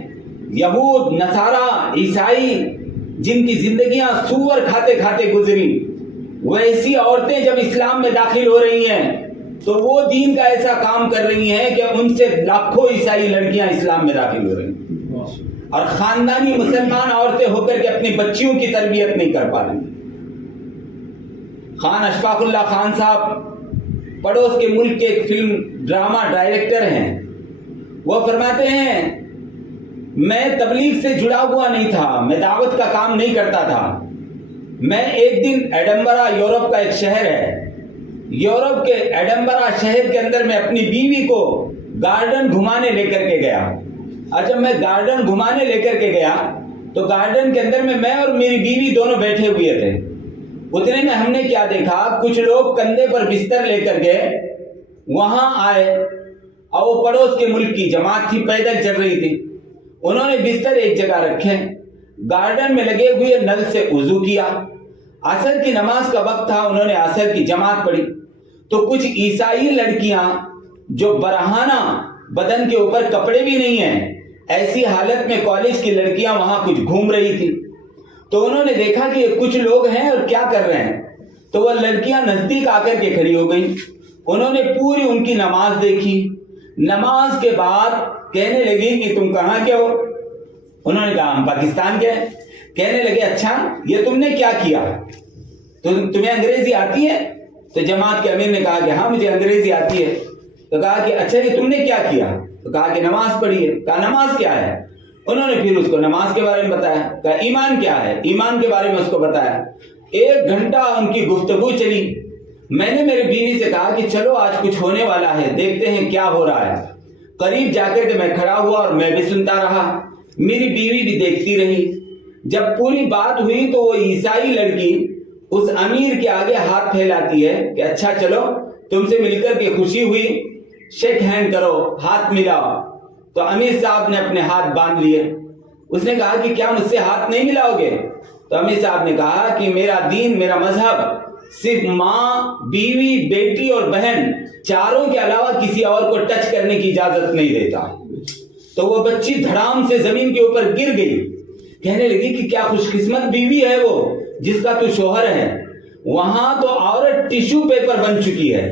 یہود، نصارہ، عیسائی جن کی زندگیاں سور کھاتے کھاتے گزری، وہ ایسی عورتیں جب اسلام میں داخل ہو رہی ہیں تو وہ دین کا ایسا کام کر رہی ہیں کہ ان سے لاکھوں عیسائی لڑکیاں اسلام میں داخل ہو رہی ہیں، اور خاندانی مسلمان عورتیں ہو کر کے اپنی بچیوں کی تربیت نہیں کر پا رہی. خان اشفاق اللہ خان صاحب پڑوس کے ملک کے ایک فلم ڈرامہ ڈائریکٹر ہیں. وہ فرماتے ہیں میں تبلیغ سے جڑا ہوا نہیں تھا، میں دعوت کا کام نہیں کرتا تھا. میں ایک دن ایڈنبرا، یورپ کا ایک شہر ہے، یورپ کے ایڈنبرا شہر کے اندر میں اپنی بیوی کو گارڈن گھمانے لے کر کے گیا. اور جب میں گارڈن گھمانے لے کر کے گیا تو گارڈن کے اندر میں اور میری بیوی دونوں بیٹھے ہوئے تھے. اتنے میں ہم نے کیا دیکھا، کچھ لوگ کندھے پر بستر لے کر کے وہاں آئے، اور وہ پڑوس کے ملک کی جماعت تھی، پیدل چل رہی تھی. انہوں نے بستر ایک جگہ رکھے، گارڈن میں لگے ہوئے نل سے وضو کیا. عصر کی نماز کا وقت تھا، انہوں نے عصر کی جماعت پڑھی. تو کچھ عیسائی لڑکیاں جو برہانہ، بدن کے اوپر کپڑے بھی نہیں ہیں، ایسی حالت میں کالج کی لڑکیاں وہاں کچھ گھوم رہی تھی. تو انہوں نے دیکھا کہ کچھ لوگ ہیں اور کیا کر رہے ہیں. تو وہ لڑکیاں نزدیک آ کر کے کھڑی ہو گئی. انہوں نے پوری ان کی نماز دیکھی. نماز کے بعد کہنے لگی کہ تم کہاں کے ہو؟ انہوں نے کہا ہم پاکستان کے ہیں. کہنے لگے اچھا یہ تم نے کیا کیا، تمہیں انگریزی آتی ہے؟ تو جماعت کے امیر نے کہا کہ ہاں مجھے انگریزی آتی ہے. تو کہا کہ اچھا یہ تم نے کیا کیا؟ تو کہا کہ نماز پڑھی ہے. کہا نماز کیا ہے؟ انہوں نے پھر اس کو نماز کے بارے میں بتایا. کہا ایمان کیا ہے؟ ایمان کے بارے میں اس کو بتایا. 1 گھنٹہ ان کی گفتگو چلی. میں نے میری بیوی سے کہا کہ چلو آج کچھ ہونے والا ہے، دیکھتے ہیں کیا ہو رہا ہے. قریب جا کر کے میں کھڑا ہوا اور میں بھی سنتا رہا، میری بیوی بھی دیکھتی رہی. جب پوری بات ہوئی تو وہ عیسائی لڑکی اس امیر کے آگے ہاتھ پھیلاتی ہے کہ اچھا چلو تم سے مل کر کے خوشی ہوئی، شیک ہینڈ کرو، ہاتھ ملاؤ. تو امیر صاحب نے اپنے ہاتھ باندھ لیے. اس نے کہا کہ کیا مجھ سے ہاتھ نہیں ملاؤ گے؟ تو امیر صاحب نے کہا کہ میرا دین، میرا مذہب صرف ماں، بیوی، بیٹی اور بہن چاروں کے علاوہ کسی اور کو ٹچ کرنے کی اجازت نہیں دیتا. تو وہ بچی دھڑام سے زمین کے اوپر گر گئی. کہنے لگی کہ کیا خوش قسمت بیوی ہے وہ جس کا تو شوہر ہے. وہاں تو عورت ٹیشو پیپر بن چکی ہے،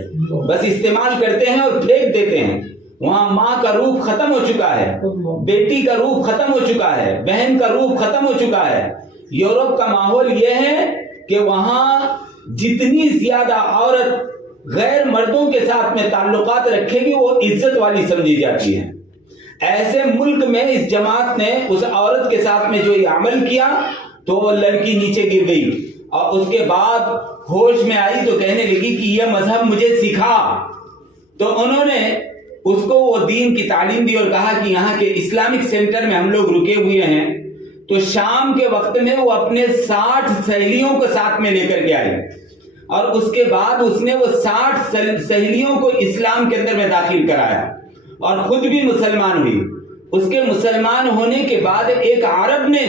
بس استعمال کرتے ہیں اور پھینک دیتے ہیں. وہاں ماں کا روپ ختم ہو چکا ہے، بیٹی کا روپ ختم ہو چکا ہے، بہن کا روپ ختم ہو چکا ہے. یورپ کا ماحول یہ ہے کہ وہاں جتنی زیادہ عورت غیر مردوں کے ساتھ میں تعلقات رکھے گی وہ عزت والی سمجھی جاتی ہے. ایسے ملک میں اس جماعت نے اس عورت کے ساتھ میں جو یہ عمل کیا تو وہ لڑکی نیچے گر گئی، اور اس کے بعد ہوش میں آئی تو کہنے لگی کہ یہ مذہب مجھے سکھا. تو انہوں نے اس کو وہ دین کی تعلیم دی اور کہا کہ یہاں کے اسلامک سینٹر میں ہم لوگ رکے ہوئے ہیں. تو شام کے وقت میں وہ اپنے 60 سہیلیوں کو ساتھ میں لے کر کے آئی، اور اس کے بعد اس نے وہ 60 سہیلیوں کو اسلام کے اندر میں داخل کرایا اور خود بھی مسلمان ہوئی. اس کے مسلمان ہونے کے بعد ایک عرب نے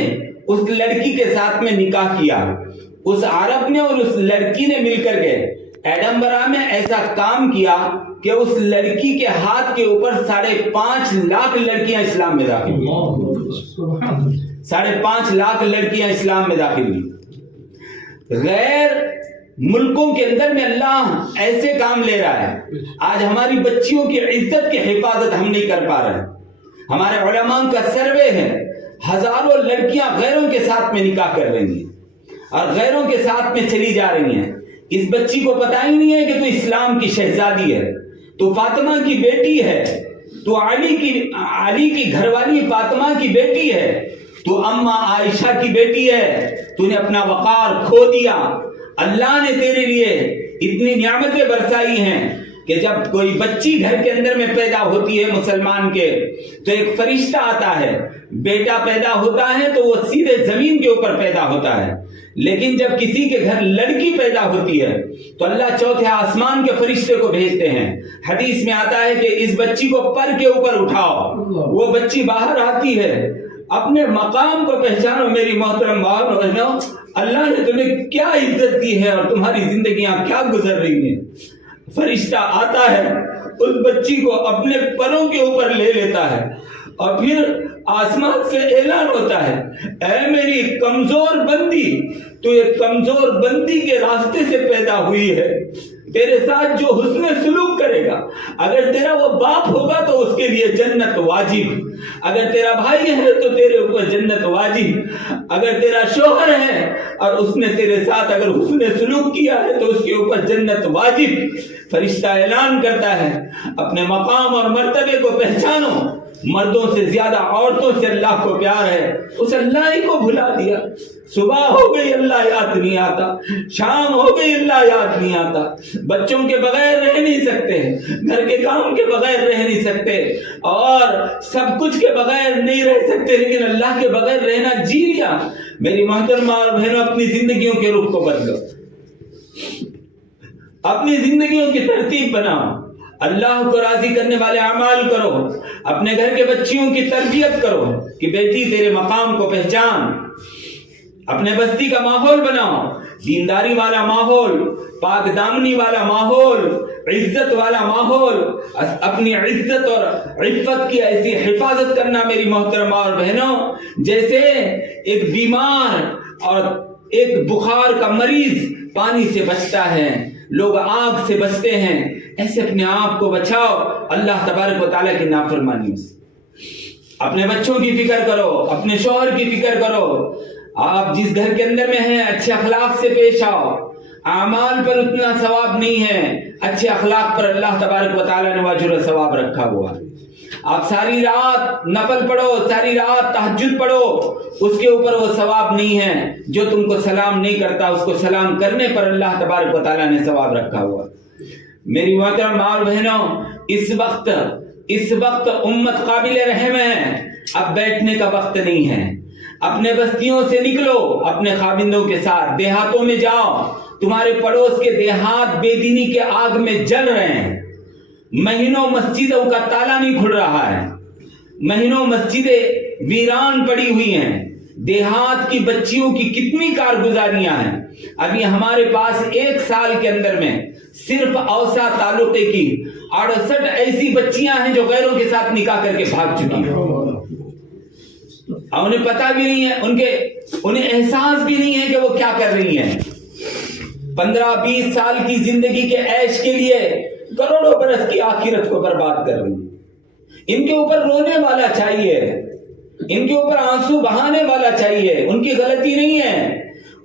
اس لڑکی کے ساتھ میں نکاح کیا. اس عرب نے اور اس لڑکی نے مل کر کے ایڈنبرا میں ایسا کام کیا کہ اس لڑکی کے ہاتھ کے اوپر 5.5 لاکھ لڑکیاں اسلام میں داخل ہوئی. 5.5 لاکھ لڑکیاں اسلام میں داخل ہوئی. غیر ملکوں کے اندر میں اللہ ایسے کام لے رہا ہے. آج ہماری بچیوں کی عزت کی حفاظت ہم نہیں کر پا رہے. ہمارے علماء کا سروے ہے، ہزاروں لڑکیاں غیروں کے ساتھ میں نکاح کر رہی ہیں اور غیروں کے ساتھ میں چلی جا رہی ہیں. اس بچی کو پتہ ہی نہیں ہے کہ تو اسلام کی شہزادی ہے، تو فاطمہ کی بیٹی ہے، تو علی کی گھر والی فاطمہ کی بیٹی ہے، تو اماں عائشہ کی بیٹی ہے. تو نے اپنا وقار کھو دیا. اللہ نے تیرے لیے اتنی نعمتیں برسائی ہیں کہ کہ جب کوئی بچی گھر کے اندر میں پیدا ہوتی ہے مسلمان کے تو ایک فرشتہ آتا ہے. بیٹا پیدا ہوتا ہے تو وہ سیدھے زمین کے اوپر پیدا ہوتا ہے، لیکن جب کسی کے گھر لڑکی پیدا ہوتی ہے تو اللہ چوتھے آسمان کے فرشتے کو بھیجتے ہیں. حدیث میں آتا ہے کہ اس بچی کو پر کے اوپر اٹھاؤ. وہ بچی باہر آتی ہے. اپنے مقام کو پہچانو میری محترم بہنوں، اللہ نے تمہیں کیا عزت دی ہے اور تمہاری زندگیاں کیا گزر رہی ہیں. فرشتہ آتا ہے، اس بچی کو اپنے پروں کے اوپر لے لیتا ہے اور پھر آسمان سے اعلان ہوتا ہے، اے میری کمزور بندی، تو یہ کمزور بندی کے راستے سے پیدا ہوئی ہے. تیرے ساتھ جو حسن سلوک کرے گا، اگر تیرا وہ باپ ہوگا تو اس کے لیے جنت واجب، اگر تیرا بھائی ہے تو تیرے اوپر جنت واجب، اگر تیرا شوہر ہے اور اس نے تیرے ساتھ اگر حسن سلوک کیا ہے تو اس کے اوپر جنت واجب. فرشتہ اعلان کرتا ہے، اپنے مقام اور مرتبے کو پہچانو. مردوں سے زیادہ عورتوں سے اللہ کو پیار ہے، اس اللہ ہی کو بھلا دیا. صبح ہو گئی اللہ یاد نہیں آتا، شام ہو گئی اللہ یاد نہیں آتا. بچوں کے بغیر رہ نہیں سکتے، گھر کے کام کے بغیر رہ نہیں سکتے، اور سب کچھ کے بغیر نہیں رہ سکتے، لیکن اللہ کے بغیر رہنا جی لیا. میری محترمہ اور بہنوں، اپنی زندگیوں کے رخ کو بدلو، اپنی زندگیوں کی ترتیب بناؤ، اللہ کو راضی کرنے والے اعمال کرو. اپنے گھر کے بچیوں کی تربیت کرو کہ بیٹی تیرے مقام کو پہچان. اپنے بستی کا ماحول بناؤ، دینداری والا ماحول، پاک دامنی والا ماحول، عزت والا ماحول. اپنی عزت اور عفت کی ایسی حفاظت کرنا میری محترمہ اور بہنوں، جیسے ایک بیمار اور ایک بخار کا مریض پانی سے بچتا ہے، لوگ آگ سے بچتے ہیں، ایسے اپنے آپ کو بچاؤ اللہ تبارک و تعالیٰ کی نافرمانیوں سے. اپنے بچوں کی فکر کرو، اپنے شوہر کی فکر کرو. آپ جس گھر کے اندر میں ہیں اچھے اخلاق سے پیش آؤ. اعمال پر اتنا ثواب نہیں ہے، اچھے اخلاق پر اللہ تبارک و تعالیٰ نے واجر ثواب رکھا ہوا. آپ ساری رات نفل پڑھو، ساری رات تہجد پڑھو، اس کے اوپر وہ ثواب نہیں ہے. جو تم کو سلام نہیں کرتا اس کو سلام کرنے پر اللہ تبارک و تعالیٰ نے ثواب رکھا ہوا. میری محترم ماں اور بہنوں، اس وقت امت قابل رحم ہے. اب بیٹھنے کا وقت نہیں ہے. اپنے بستیوں سے نکلو، اپنے خاوندوں کے ساتھ دیہاتوں میں جاؤ. تمہارے پڑوس کے دیہات بے دینی کے آگ میں جل رہے ہیں. مہینوں مسجدوں کا تالا نہیں کھل رہا ہے، مہینوں مسجدیں ویران پڑی ہوئی ہیں. دیہات کی بچیوں کی کتنی کارگزاریاں ہیں. ابھی ہمارے پاس 1 سال کے اندر میں صرف اوسا تعلقے کی 68 ایسی بچیاں ہیں جو غیروں کے ساتھ نکاح کر کے بھاگ چکی ہیں. انہیں پتہ بھی نہیں ہے، انہیں احساس بھی نہیں ہے کہ وہ کیا کر رہی ہیں. 15-20 سال کی زندگی کے عیش کے لیے کروڑوں برس کی آخرت کو برباد کر رہی ہیں. ان کے اوپر رونے والا چاہیے، ان کے اوپر آنسو بہانے والا چاہیے. ان کی غلطی نہیں ہے،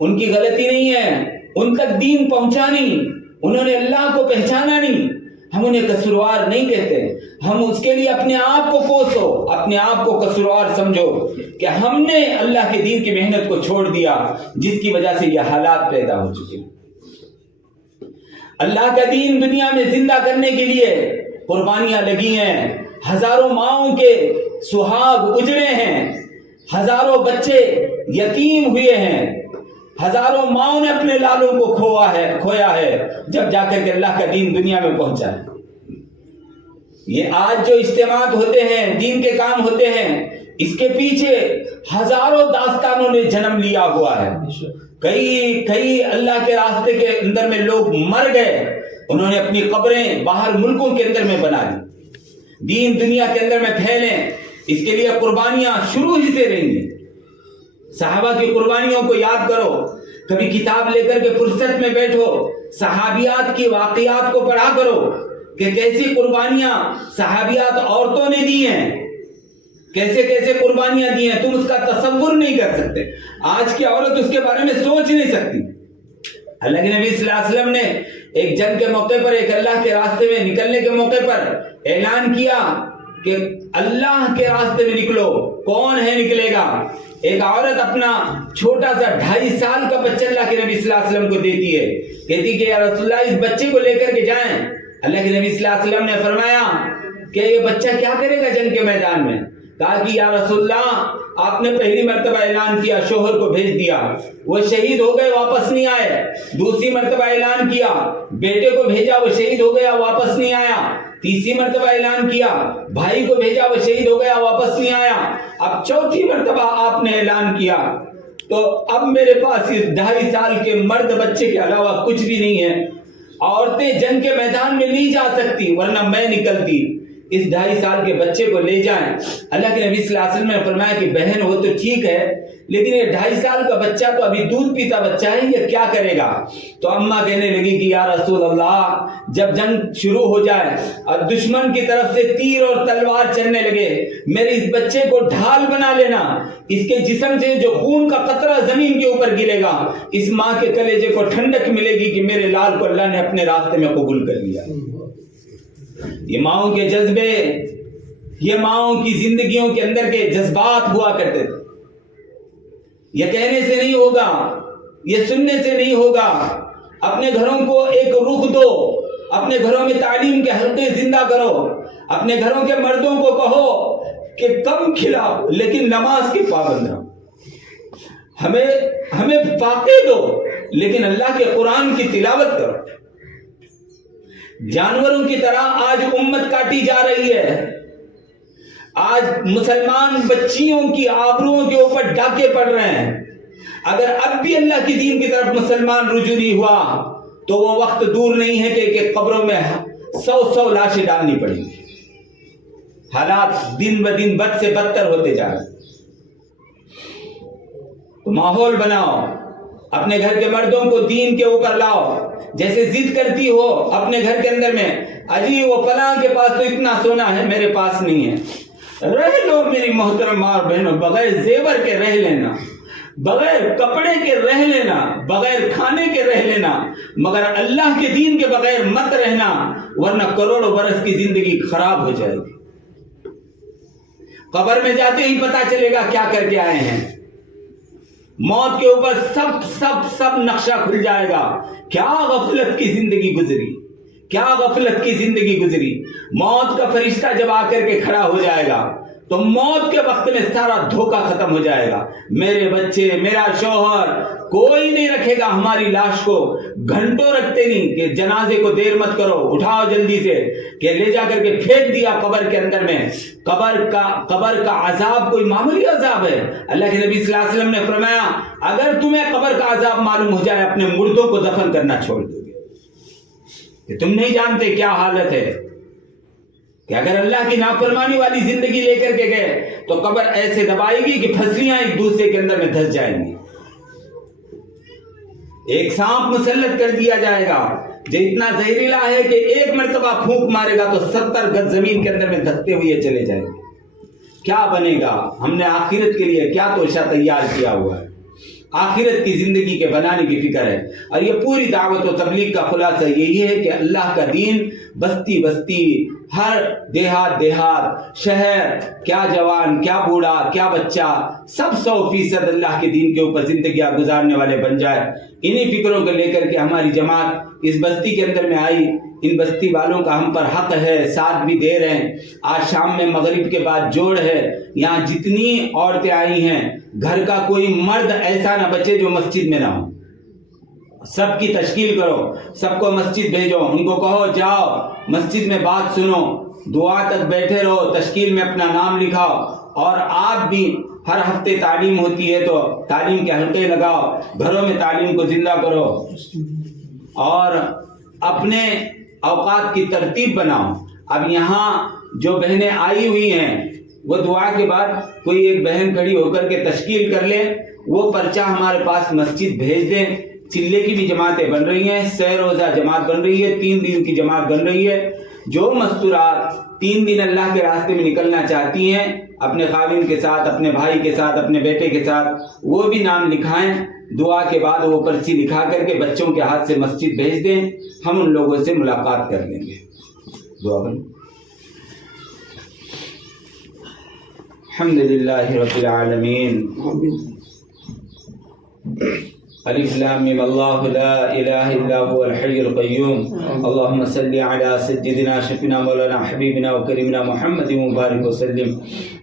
ان کی غلطی نہیں ہے. ان تک دین پہنچا نہیں، انہوں نے اللہ کو پہچانا نہیں. ہم انہیں قصوروار نہیں کہتے، ہم اس کے لیے اپنے آپ کو کوسو، اپنے آپ کو قصوروار سمجھو کہ ہم نے اللہ کے دین کی محنت کو چھوڑ دیا جس کی وجہ سے یہ حالات پیدا ہو چکے. اللہ کا دین دنیا میں زندہ کرنے کے لیے قربانیاں لگی ہیں. ہزاروں ماؤں کے سہاگ اجڑے ہیں، ہزاروں بچے یتیم ہوئے ہیں، ہزاروں ماؤں نے اپنے لالوں کو کھویا ہے جب جا کر کے اللہ کا دین دنیا میں پہنچا ہے. یہ آج جو اجتماعات ہوتے ہیں، دین کے کام ہوتے ہیں، اس کے پیچھے ہزاروں داستانوں نے جنم لیا ہوا ہے. کئی اللہ کے راستے کے اندر میں لوگ مر گئے، انہوں نے اپنی قبریں باہر ملکوں کے اندر میں بنا دی. دین دنیا کے اندر میں پھیلے، اس کے لیے قربانیاں شروع ہی سے رہیں گی. صحابہ کی قربانیوں کو یاد کرو. کبھی کتاب لے کر کے فرصت میں بیٹھو، صحابیات کی واقعات کو پڑھا کرو کہ کیسی قربانیاں صحابیات عورتوں نے دی ہیں، کیسے کیسے قربانیاں دی ہیں. تم اس کا تصور نہیں کر سکتے. آج کی عورت اس کے بارے میں سوچ نہیں سکتی. اللہ کے نبی صلی اللہ علیہ وسلم نے ایک جنگ کے موقع پر، ایک اللہ کے راستے میں نکلنے کے موقع پر اعلان کیا کہ اللہ کے راستے میں نکلو. کون ہے نکلے گا؟ ایک عورت اپنا چھوٹا سا 2.5 سال کا بچہ اللہ کے نبی صلی اللہ علیہ وسلم کو دیتی ہے، کہتی کہ یا رسول اللہ اس بچے کو لے کر کے جائیں. اللہ کے نبی صلی اللہ علیہ وسلم نے فرمایا کہ یہ بچہ کیا کرے گا جنگ کے میدان میں؟ کہا کہ یا رسول اللہ آپ نے پہلی مرتبہ اعلان کیا، شوہر کو بھیج دیا، وہ شہید ہو گئے، واپس نہیں آئے۔ دوسری مرتبہ اعلان کیا، بیٹے کو بھیجا، وہ شہید ہو گیا، واپس نہیں آیا۔ تیسری مرتبہ اعلان کیا، بھائی کو بھیجا، وہ شہید ہو گیا، واپس نہیں آیا۔ اب چوتھی مرتبہ آپ نے اعلان کیا تو اب میرے پاس اس 2.5 سال کے مرد بچے کے علاوہ کچھ بھی نہیں ہے، عورتیں جنگ کے میدان میں نہیں جا سکتی ورنہ میں نکلتی، اس 2.5 سال کے بچے کو لے جائیں۔ اللہ کے نبی صلی اللہ علیہ وسلم نے فرمایا کہ بہن وہ تو ٹھیک ہے، لیکن یہ 2.5 سال کا بچہ تو ابھی دودھ پیتا بچہ ہے، یہ کیا کرے گا؟ تو اماں کہنے لگی کہ یا رسول اللہ جب جنگ شروع ہو جائے اور دشمن کی طرف سے تیر اور تلوار چلنے لگے، میرے اس بچے کو ڈھال بنا لینا، اس کے جسم سے جو خون کا قطرہ زمین کے اوپر گرے گا، اس ماں کے کلیجے کو ٹھنڈک ملے گی کہ میرے لال کو اللہ نے اپنے راستے میں قبول کر لیا۔ یہ ماؤں کے جذبے، یہ ماؤں کی زندگیوں کے اندر کے جذبات ہوا کرتے تھے۔ یہ کہنے سے نہیں ہوگا، یہ سننے سے نہیں ہوگا، اپنے گھروں کو ایک رخ دو، اپنے گھروں میں تعلیم کے حلقے زندہ کرو، اپنے گھروں کے مردوں کو کہو کہ کم کھلاؤ لیکن نماز کی پابند رہو، ہمیں فاقے دو لیکن اللہ کے قرآن کی تلاوت کرو۔ جانوروں کی طرح آج امت کاٹی جا رہی ہے، آج مسلمان بچیوں کی آبروؤں کے اوپر ڈاکے پڑ رہے ہیں۔ اگر اب بھی اللہ کی دین کی طرف مسلمان رجوع نہیں ہوا تو وہ وقت دور نہیں ہے کہ قبروں میں 100 لاشیں ڈالنی پڑیں گی۔ حالات دن بہ دن بد سے بدتر ہوتے جا رہے ہیں۔ تو ماحول بناؤ، اپنے گھر کے مردوں کو دین کے اوپر لاؤ۔ جیسے ضد کرتی ہو اپنے گھر کے اندر میں، اجی وہ فلاں کے پاس تو اتنا سونا ہے میرے پاس نہیں ہے، رہ لو میری محترم ماں بہنوں، بغیر زیور کے رہ لینا، بغیر کپڑے کے رہ لینا، بغیر کھانے کے رہ لینا، مگر اللہ کے دین کے بغیر مت رہنا، ورنہ کروڑوں برس کی زندگی خراب ہو جائے گی۔ قبر میں جاتے ہی پتا چلے گا کیا کر کے آئے ہیں۔ موت کے اوپر سب نقشہ کھل جائے گا، کیا غفلت کی زندگی گزری، کیا غفلت کی زندگی گزری۔ موت کا فرشتہ جب آ کر کے کھڑا ہو جائے گا تو موت کے وقت میں سارا دھوکہ ختم ہو جائے گا۔ میرے بچے، میرا شوہر، کوئی نہیں رکھے گا ہماری لاش کو، گھنٹوں رکھتے نہیں کہ جنازے کو دیر مت کرو، اٹھاؤ جلدی سے، کہ لے جا کر کے پھینک دیا قبر کے اندر میں۔ قبر کا عذاب کوئی معمولی عذاب ہے؟ اللہ کے نبی صلی اللہ علیہ وسلم نے فرمایا اگر تمہیں قبر کا عذاب معلوم ہو جائے اپنے مردوں کو دفن کرنا چھوڑ دو گے، کہ تم نہیں جانتے کیا حالت ہے، کہ اگر اللہ کی نافرمانی والی زندگی لے کر کے گئے تو قبر ایسے دبائے گی کہ پھسلیاں ایک دوسرے کے اندر میں دھس جائیں گی۔ ایک سانپ مسلط کر دیا جائے گا جو اتنا زہریلا ہے کہ ایک مرتبہ پھونک مارے گا تو 70 گز زمین کے اندر میں دھستے ہوئے چلے جائیں گے۔ کیا بنے گا؟ ہم نے آخرت کے لیے کیا توشہ تیار کیا ہوا ہے؟ آخرت کی زندگی کے بنانے کی فکر ہے۔ اور یہ پوری دعوت و تبلیغ کا خلاصہ یہی ہے کہ اللہ کا دین بستی بستی، ہر دیہات، شہر، کیا جوان، کیا بوڑھا، کیا بچہ، سب 100% اللہ کے دین کے اوپر زندگیاں گزارنے والے بن جائے۔ انہی فکروں کو لے کر کے ہماری جماعت اس بستی کے اندر میں آئی۔ ان بستی والوں کا ہم پر حق ہے، ساتھ بھی دے رہے ہیں۔ آج شام میں مغرب کے بعد جوڑ ہے، یہاں جتنی عورتیں آئی ہیں، گھر کا کوئی مرد ایسا نہ بچے جو مسجد میں نہ ہو۔ سب کی تشکیل کرو، سب کو مسجد بھیجو، ان کو کہو جاؤ مسجد میں بات سنو، دعا تک بیٹھے رہو، تشکیل میں اپنا نام لکھاؤ، اور آپ بھی ہر ہفتے تعلیم ہوتی ہے تو تعلیم کے حلقے لگاؤ، گھروں میں تعلیم کو زندہ کرو، اور اپنے اوقات کی ترتیب بناؤ۔ اب یہاں جو بہنیں آئی ہوئی ہیں وہ دعا کے بعد کوئی ایک بہن کھڑی ہو کر کے تشکیل کر لے، وہ پرچہ ہمارے پاس مسجد بھیج دیں۔ چلے کی بھی جماعتیں بن رہی ہیں، سہ روزہ جماعت بن رہی ہے، 3 دن کی جماعت بن رہی ہے۔ جو مستورات 3 دن اللہ کے راستے میں نکلنا چاہتی ہیں، اپنے خاوند کے ساتھ، اپنے بھائی کے ساتھ، اپنے بیٹے کے ساتھ، وہ بھی نام لکھائیں۔ دعا کے بعد وہ پرچی لکھا کر کے بچوں کے ہاتھ سے مسجد بھیج دیں، ہم ان لوگوں سے ملاقات کر لیں گے۔ دعا کریں۔ الحمدللہ رب العالمین، الف لام میم اللہ لا الہ الا هو الحی القیوم اللهم صل علی سیدنا شفینا مولانا حبیبنا وکریمنا محمد مبارک وسلم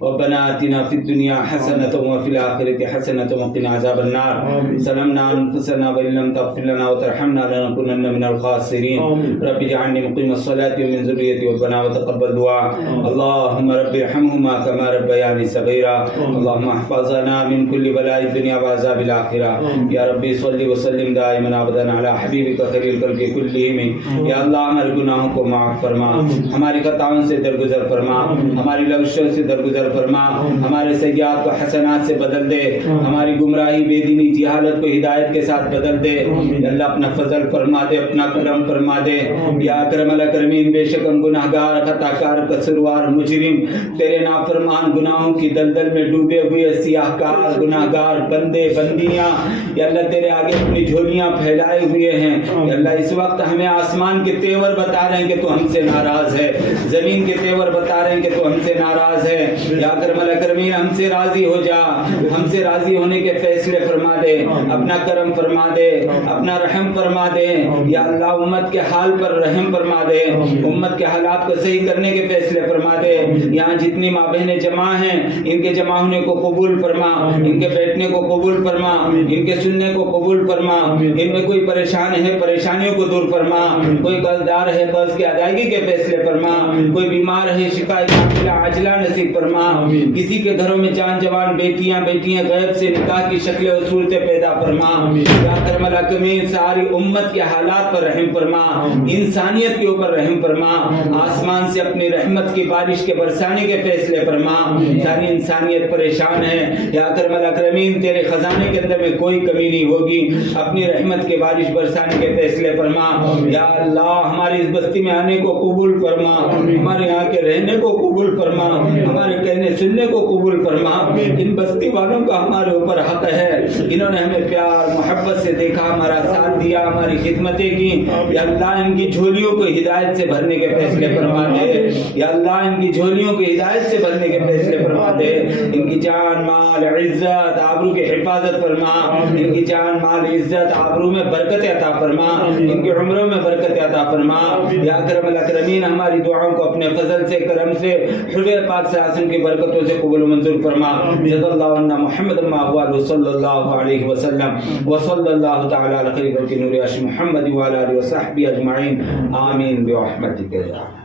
ربنا آتنا فی الدنیا حسنۃ وفی الآخرۃ حسنۃ وقنا عذاب النار ظلمنا انفسنا وان لم تغفر لنا وترحمنا لنكونن من الخاسرین رب اجعلنی مقیم الصلاة ومن ذریتی ربنا وتقبل دعاء اللهم رب ارحمهما كما ربياني صغيرا اللهم احفظنا من كل بلاء الدنيا وعذاب الآخرة یا رب صلی وسلم دائما ابدا علی حبیبک خیر الخلق کلہم یا اللہ ہمارے گناہوں کو معاف فرما ہماری خطاؤں سے درگزر فرما ہماری لغزشوں سے درگزر فرما ہمارے سیئات کو حسنات سے بدل دے ہماری گمراہی بے دینی جہالت کو ہدایت کے ساتھ بدل دے یا اللہ اپنا فضل فرما دے اپنا کرم فرما دے یا اکرم الاکرمین بے شک ہم گناہگار خطا کار قصوروار مجرم تیرے نافرمان گناہوں کی دلدل میں ڈوبے ہوئے سیاہ کار گناہگار بندے بندیاں یا اللہ تیرے آگے اپنی جھولیاں پھیلائے ہوئے ہیں یا اللہ اس وقت ہمیں آسمان کے تیور بتا رہے ہیں کہ تو ہم سے ناراض ہے زمین کے تیور بتا رہے ہیں کہ تو ہم سے ناراض ہے یا اکرم الاکرمین ہم سے راضی ہو جا ہم سے راضی ہونے کے فیصلے فرما دے اپنا کرم فرما دے اپنا رحم فرما دے یا اللہ امت کے حال پر رحم فرما دے امت کے حالات کو صحیح کرنے کے فیصلے فرما دے یہاں جتنی ماں بہنیں جمع ہیں ان کے جمع ہونے کو قبول فرما ان کے بیٹھنے کو قبول فرما ان کے سننے کو قبول فرما ان میں کوئی پریشان ہے پریشانیوں کو دور فرما کوئی قرض دار ہے قرض کی ادائیگی کے فیصلے فرما کوئی بیمار ہے شفا عاجلہ نصیب فرما کسی کے گھروں میں جان جوان بیٹیاں غیب سے نکاح کی شکلیں اور صورتیں پیدا فرما یا کرم الاکرمین ساری امت کے حالات پر رحم فرما انسانیت کے اوپر رحم فرما آسمان سے اپنی رحمت کی بارش کے برسانے کے فیصلے فرما ساری انسانیت پریشان ہے یا کرم الاکرمین تیرے خزانے کے اندر میں کوئی کمی نہیں ہوگی اپنی رحمت کی بارش برسانے کے فیصلے فرما یا اللہ ہماری اس بستی میں آنے کو قبول فرما ہمارے یہاں کے رہنے کو قبول فرما ہمارے کہنے سننے کو قبول فرما ان بستی والوں کا ہمارے اوپر حق ہے انہوں نے ہمیں پیار محبت سے دیکھا ہمارا ساتھ دیا ہماری خدمتیں کی یا اللہ ان کی جھولیوں کو ہدایت سے بھرنے کے فیصلے فرما دے یا اللہ ان کی جھولیوں کو ہدایت سے بھرنے کے فیصلے فرما دے ان کی جان مال عزت آبرو کی حفاظت فرما ان کی جان مال عزت آبرو میں برکت عطا فرما ان کی عمروں میں برکت عطا فرما یا اکرم الاکرمین ہماری دعاؤں کو اپنے فضل سے کرم سے حضور پاک صلی اللہ علیہ وسلم کی برکتوں سے قبول و منظور فرما جزا اللہ عنا محمد ما هو صلی اللہ علیہ وسلم وصلی اللہ تعالی علی خیر خلق نور عرش محمد وعلی آلہ وصحبہ اجمعین آمین برحمتک یا